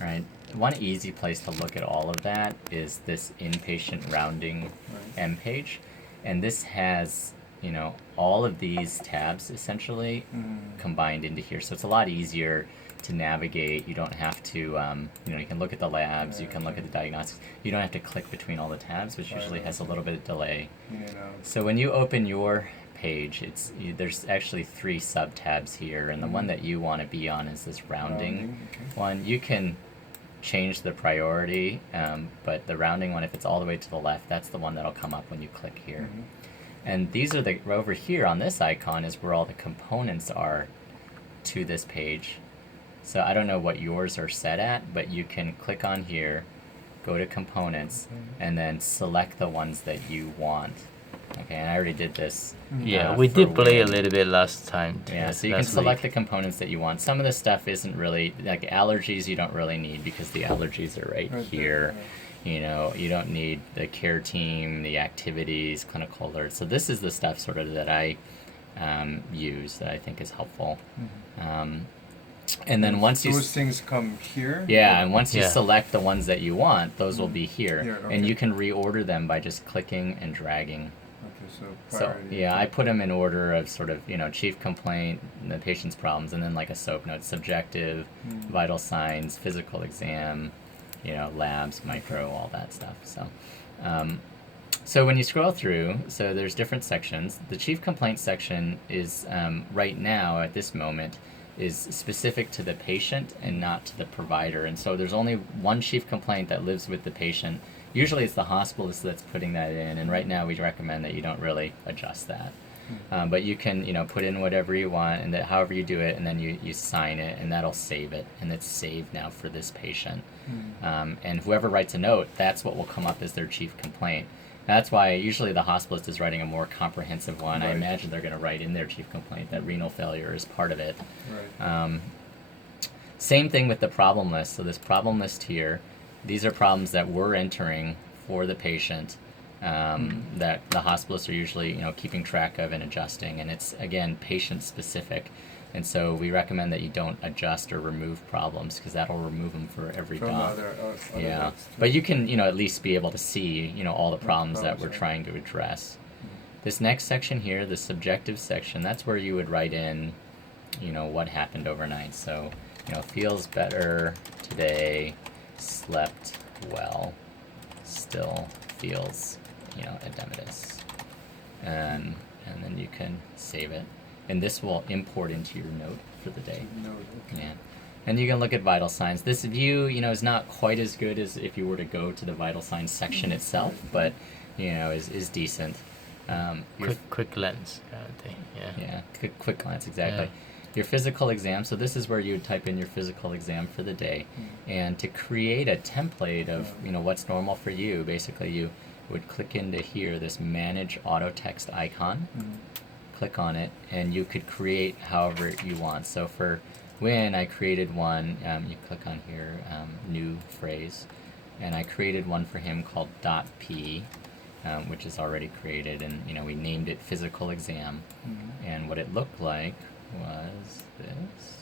right? One easy place to look at all of that is this inpatient rounding M page. And this has, all of these tabs essentially combined into here. So it's a lot easier to navigate. You don't have to, you can look at the labs, you can look at the diagnostics. You don't have to click between all the tabs, which usually has a little bit of delay. So when you open your page, there's actually 3 sub tabs here, and the one that you want to be on is this rounding one. You can change the priority, but the rounding one, if it's all the way to the left, that's the one that'll come up when you click here. And these are over here on this icon is where all the components are to this page. So I don't know what yours are set at, but you can click on here, go to components, and then select the ones that you want. Okay, and I already did this. Yeah, we did play a little bit last time. Yeah, so you can select the components that you want. Some of the stuff isn't really, like allergies you don't really need because the allergies are right here. You don't need the care team, the activities, clinical alerts. So this is the stuff sort of that I use that I think is helpful. And then once those things come here. Yeah, and once you select the ones that you want, those will be here, and you can reorder them by just clicking and dragging. So yeah, I put them in order of sort of chief complaint, the patient's problems, and then like a SOAP note: subjective, vital signs, physical exam, labs, micro, all that stuff. So when you scroll through, so there's different sections. The chief complaint section is right now at this moment is specific to the patient and not to the provider, and so there's only one chief complaint that lives with the patient. Usually it's the hospitalist that's putting that in, and right now we recommend that you don't really adjust that. But you can, put in whatever you want, and that however you do it, and then you sign it, and that'll save it, and it's saved now for this patient. And whoever writes a note, that's what will come up as their chief complaint. That's why usually the hospitalist is writing a more comprehensive one. I imagine they're going to write in their chief complaint that renal failure is part of it. Same thing with the problem list. So this problem list here, these are problems that we're entering for the patient that the hospitalists are usually keeping track of and adjusting, and it's again patient specific, and so we recommend that you don't adjust or remove problems because that'll remove them for every doc. But you can at least be able to see all the problems that we're trying to address. This next section here, the subjective section, that's where you would write in what happened overnight. So feels better today, slept well, still feels edematous, and then you can save it, and this will import into your note for the day. And you can look at vital signs. This view is not quite as good as if you were to go to the vital signs section itself, but is decent. Quick glance kind of thing. Quick glance, exactly. Your physical exam, so this is where you would type in your physical exam for the day. And to create a template of what's normal for you, basically you would click into here, this manage auto text icon, click on it, and you could create however you want. So for when I created one, you click on here, new phrase, and I created one for him called .p, which is already created, and we named it physical exam. And what it looked like was this.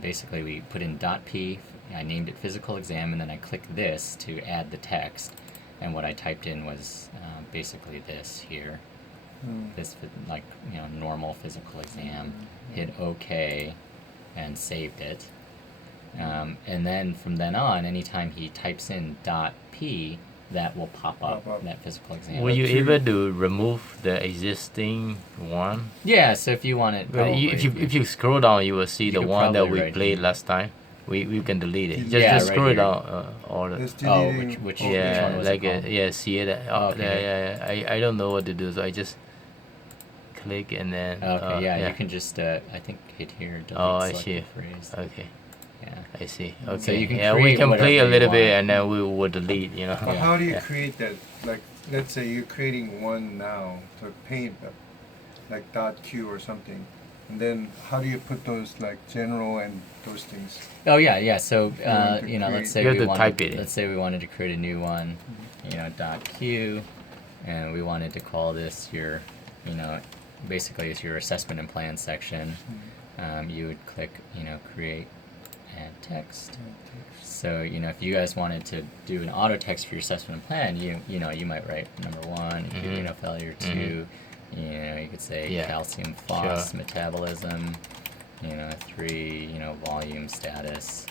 Basically we put in .p, I named it physical exam, and then I clicked this to add the text, and what I typed in was basically this here. This normal physical exam, hit OK and saved it, and then from then on, anytime he types in .p, that will pop up that physical exam. Were you able to remove the existing one? Yeah, so if you want it, if you scroll down, you will see the one that we played last time. We can delete it. Just scroll right down all the. Which one was it? See it. I don't know what to do, so I just click and then. You can just I think hit here. I see. Phrase. Okay. Yeah, I see. Okay. So you can we can play a little bit, want. and then we will delete. But how do you create that? Like, let's say you're creating one now to paint, like .q or something, and then how do you put those like general and those things? Oh yeah. So let's say let's say we wanted to create a new one, .q, and we wanted to call this your, basically it's your assessment and plan section. you would click, create, add text. So, if you guys wanted to do an auto text for your assessment plan, you might write number 1, renal failure, 2, you could say Yeah. calcium phos Sure. metabolism, 3, volume status.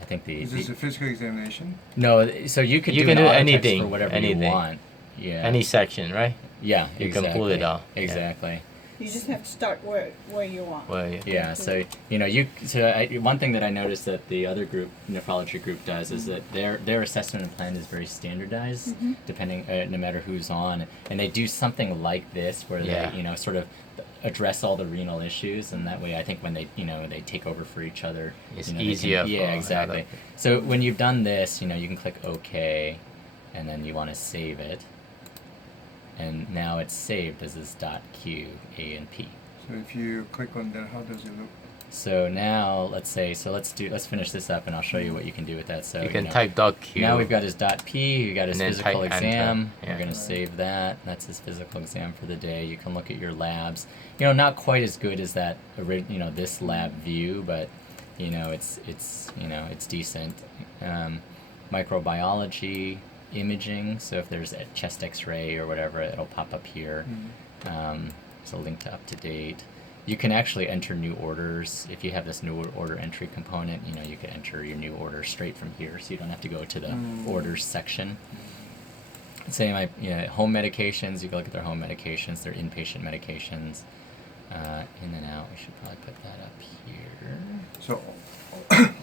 I think Is this a physical examination? no, so you could You do can an do auto text anything, for whatever anything. you want. Yeah. Any section, right? Yeah, you exactly. can pull it out. Yeah. Exactly. You just have to start where you want. Well, yeah. Yeah, so one thing that I noticed that the other group, nephrology group, does is that their assessment plan is very standardized, depending no matter who's on, and they do something like this where Yeah. they sort of address all the renal issues, and that way I think when they they take over for each other, It's they can- easier yeah, for exactly. other- So when you've done this, you can click OK, and then you want to save it, and now it's saved as this .q A and P. So if you click on that, how does it look? So now let's finish this up and I'll show you what you can do with that. So You can type .q. now we've got his .p, we got his And then physical type enter. exam. Yeah. We're gonna save that. That's his physical exam for the day. You can look at your labs. Not quite as good as that this lab view, but it's decent. Microbiology, imaging. So if there's a chest X-ray or whatever, it'll pop up here. There's a link to up to date. You can actually enter new orders. If you have this new order entry component, you can enter your new order straight from here, so you don't have to go to the orders section. Same, home medications. You can look at their home medications, their inpatient medications, in and out. We should probably put that up here. So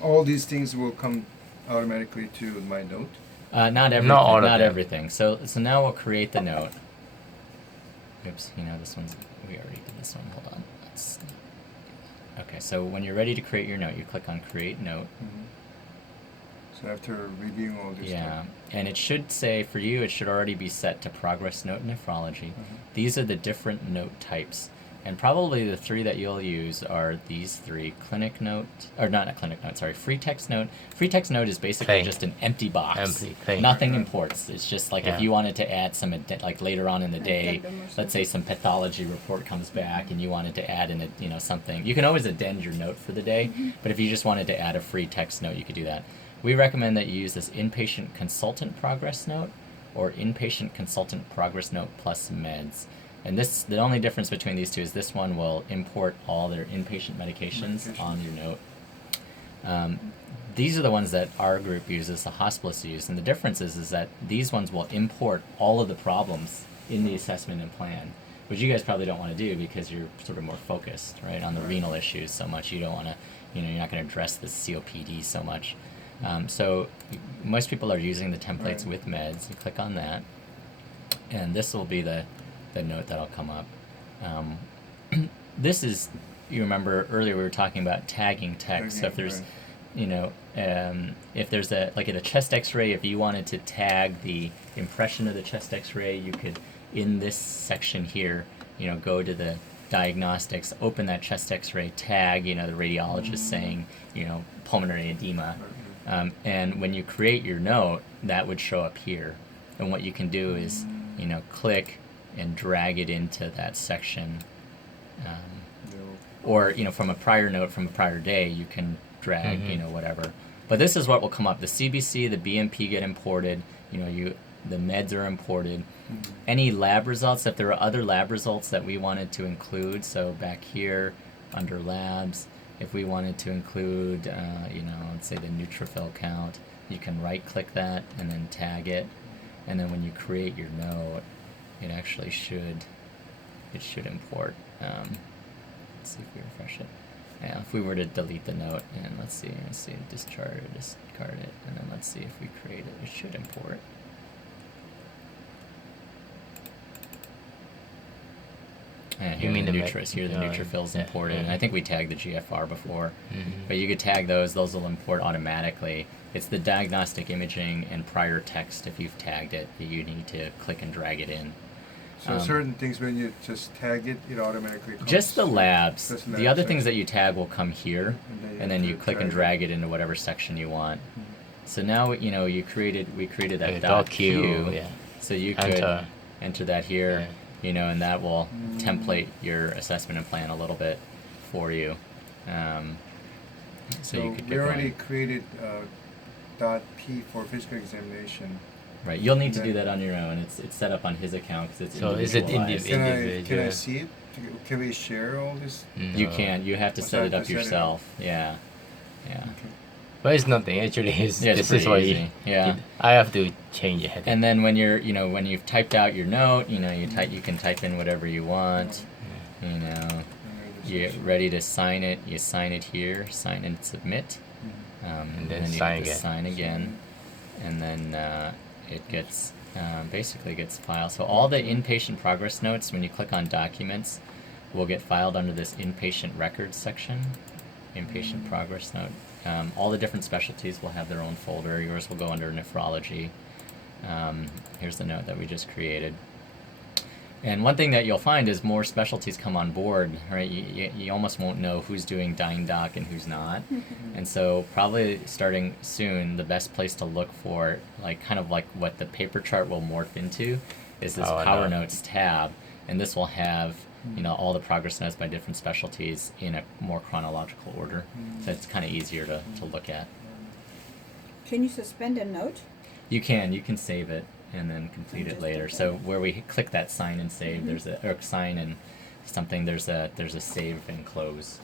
all these things will come automatically to my note. Not everything. Not all of Not them. everything. So now we'll create the note. Oops, this one's, we already did this one. Hold on. Okay, so when you're ready to create your note, you click on Create Note. So after reviewing all this Yeah, stuff. and it should say, for you, it should already be set to Progress Note Nephrology. These are the different note types. And probably the 3 that you'll use are these 3: Clinic Note, or not a Clinic Note, sorry, Free Text Note. Free Text Note is basically Plain. just an empty box. Empty, plain. Nothing imports. It's just like Yeah. if you wanted to add some, like later on in the day, Addendum or let's say some pathology report comes back and you wanted to add in something. You can always addend your note for the day, but if you just wanted to add a free text note, you could do that. We recommend that you use this Inpatient Consultant Progress Note or Inpatient Consultant Progress Note plus Meds. And the only difference between these two is this one will import all their inpatient medications on your note. These are the ones that our group uses, the hospitalists use, and the difference is that these ones will import all of the problems in the assessment and plan, which you guys probably don't want to do because you're sort of more focused, right, on the renal issues so much. You don't want to, you're not going to address the COPD so much. So most people are using the templates with meds. You click on that, and this will be the note that'll come up. This is, you remember earlier we were talking about tagging text. So if there's, if there's at a chest X-ray, if you wanted to tag the impression of the chest X-ray, you could, in this section here, go to the diagnostics, open that chest X-ray, tag, the radiologist saying, pulmonary edema. And when you create your note, that would show up here. And what you can do is, click and drag it into that section. Or, from a prior note from a prior day, you can drag, whatever. But this is what will come up. The CBC, the BMP get imported. The meds are imported. Any lab results, if there are other lab results that we wanted to include, so back here under labs, if we wanted to include, let's say the neutrophil count, you can right-click that and then tag it. And then when you create your note, it actually should import. Let's see if we refresh it. Yeah, if we were to delete the note, and let's see, discard it, and then let's see if we create it, it should import. Yeah, You mean the the Nutris, here the neutrophils yeah, imported, and I think we tagged the GFR before, Mm-hmm. but you could tag those will import automatically. It's the diagnostic imaging and prior text, if you've tagged it, that you need to click and drag it in. So certain things, when you just tag it, it automatically comes. Just the labs. Just The labs, other right. thand you tag will come here, and then you click and drag it into whatever section you want. So now we created that Okay, dot .q, yeah. so you could enter that here, Yeah. and that will template your assessment and plan a little bit for you. So you could we get already going. created dot P for physical examination. Right, you'll need to do Then- that on your own. It's set up on his account because it's So is it individualized. Can I Individual. see it? Can we share all this? You No. can't. You have to Must set I it up have to set it up? yourself. Yeah. Yeah. But it's nothing. Actually, it's, Yeah, it's this is pretty what easy. Yeah. I have to change it. And then when you're, when you've typed out your note, you can type in whatever you want. You're ready to sign it. You sign it here, sign and submit. And then you sign hit the again. sign again, and then it gets basically gets filed. So all the inpatient progress notes, when you click on documents, will get filed under this inpatient records section. Inpatient progress note. All the different specialties will have their own folder. Yours will go under nephrology. Here's the note that we just created. And one thing that you'll find is more specialties come on board, right? You almost won't know who's doing dying doc and who's not. And so probably starting soon, the best place to look for, kind of like what the paper chart will morph into, is this Power Power Note. Notes tab. And this will have, all the progress notes by different specialties in a more chronological order. So it's kind of easier to look at. Can you suspend a note? You can save it and then complete it Just later. do So that. where we click that sign and save, there's or sign and something, there's a save and close,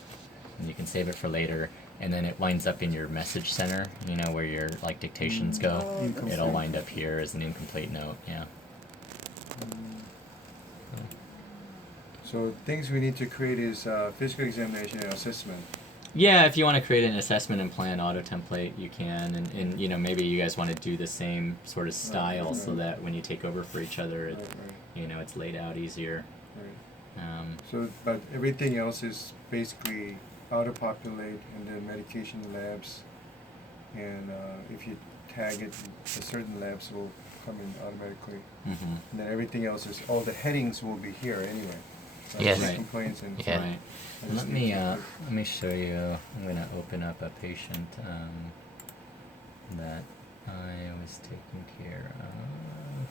and you can save it for later, and then it winds up in your message center, where your dictations go. Oh, Incomplete. It'll wind up here as an incomplete note. Yeah. So things we need to create is physical examination and assessment. Yeah, if you want to create an assessment and plan auto template, you can, and maybe you guys want to do the same sort of style so right. that when you take over for each other, Right, it's laid out easier. right. So, but everything else is basically auto-populate, and then medication labs, and if you tag it, a certain labs will come in automatically. Mm-hmm. And then everything else is, all the headings will be here anyway. Yes. Right. Complaints and Yeah. Right. I just Let need me to let me show you. I'm gonna open up a patient that I was taking care of.